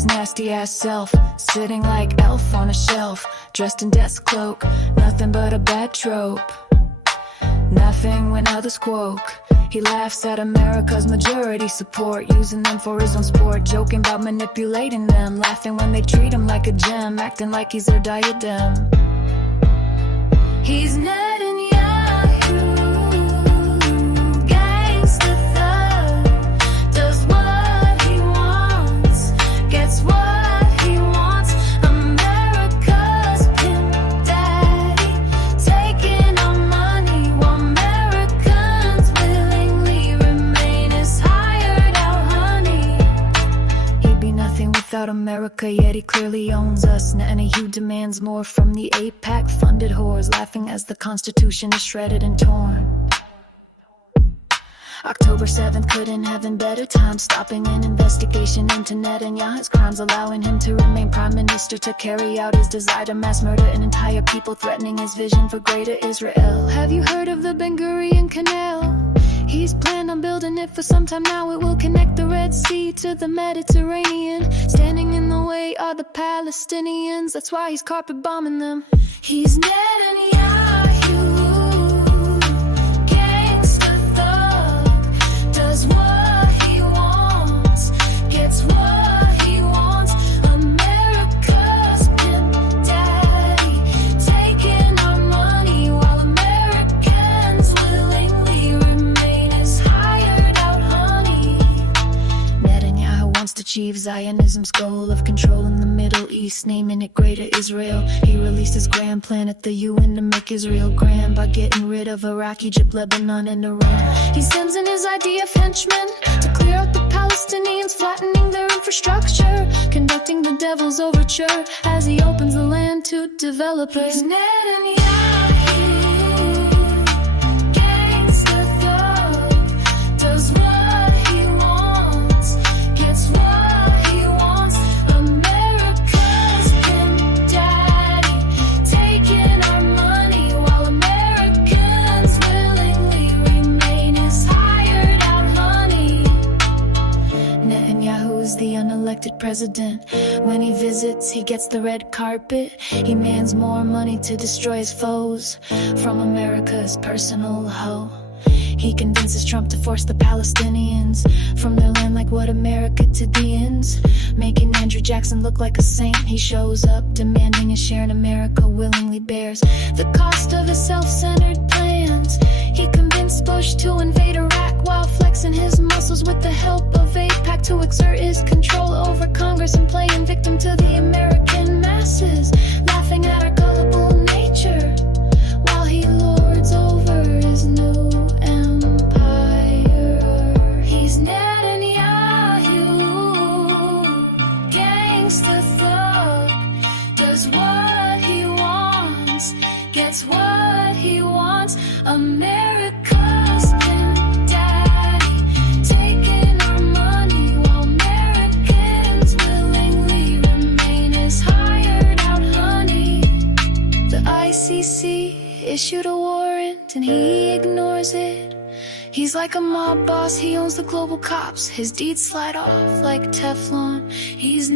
his nasty ass self, sitting like elf on a shelf, dressed in death's cloak, nothing but a bad trope. Nothing when others quote. He laughs at America's majority support, using them for his own sport, joking about manipulating them, laughing when they treat him like a gem, acting like he's their diadem. He's Netanyahu, gangster thug, does what he wants, gets what he wants. America's pimp daddy, taking our money while Americans willingly remain his hired out honey. He'd be nothing without America, yet he clearly owns us. Netanyahu demands more from the AIPAC-funded whores, laughing as the Constitution is shredded and torn. October 7th couldn't have been better time, stopping an investigation into Netanyahu's crimes, allowing him to remain prime minister to carry out his desire to mass murder an entire people, threatening his vision for greater Israel. Have you heard of the Ben Gurion Canal? He's planned on building it for some time now. It will connect the Red Sea to the Mediterranean. Standing in the way are the Palestinians, that's why he's carpet bombing them. He's Netanyahu, gangster thug, does what he wants, gets what he wants. America's pimp daddy, taking our money while Americans willingly remain his hired out honey. Netanyahu wants to achieve Zionism's goal of controlling the Middle East, naming it Greater Israel. He released his grand plan at the UN to make Israel grand by getting rid of Iraq, Egypt, Lebanon, and Iran. He sends in his IDF henchmen to clear out the Palestinians, flattening their infrastructure, conducting the devil's overture as he opens the land to developers. He's Netanyahu, gangster thug, does what he wants, gets what he wants. America's pimp daddy, taking our money while Americans willingly remain his hired out honey. Netanyahu is the unelected president. When he visits, he gets the red carpet. He demands more money to destroy his foes, from America's personal hoe. He convinces Trump to force the Palestinians from their land like what America to the ends, making Andrew Jackson look like a saint. He shows up demanding a share in America, willingly bears the cost of his self-centered plans. He convinced Bush to invade Iraq while flexing his muscles with the help of AIPAC to exert his control over Congress and playing victim to the American masses, laughing at our gullible nature while he lords over his new empire. He's Netanyahu, gangster thug, does what he wants, gets what he wants. America's pimp daddy, taking our money while Americans willingly remain his hired out honey. The ICC issued a warrant and he ignores it. He's like a mob boss, he owns the global cops. His deeds slide off like Teflon. He's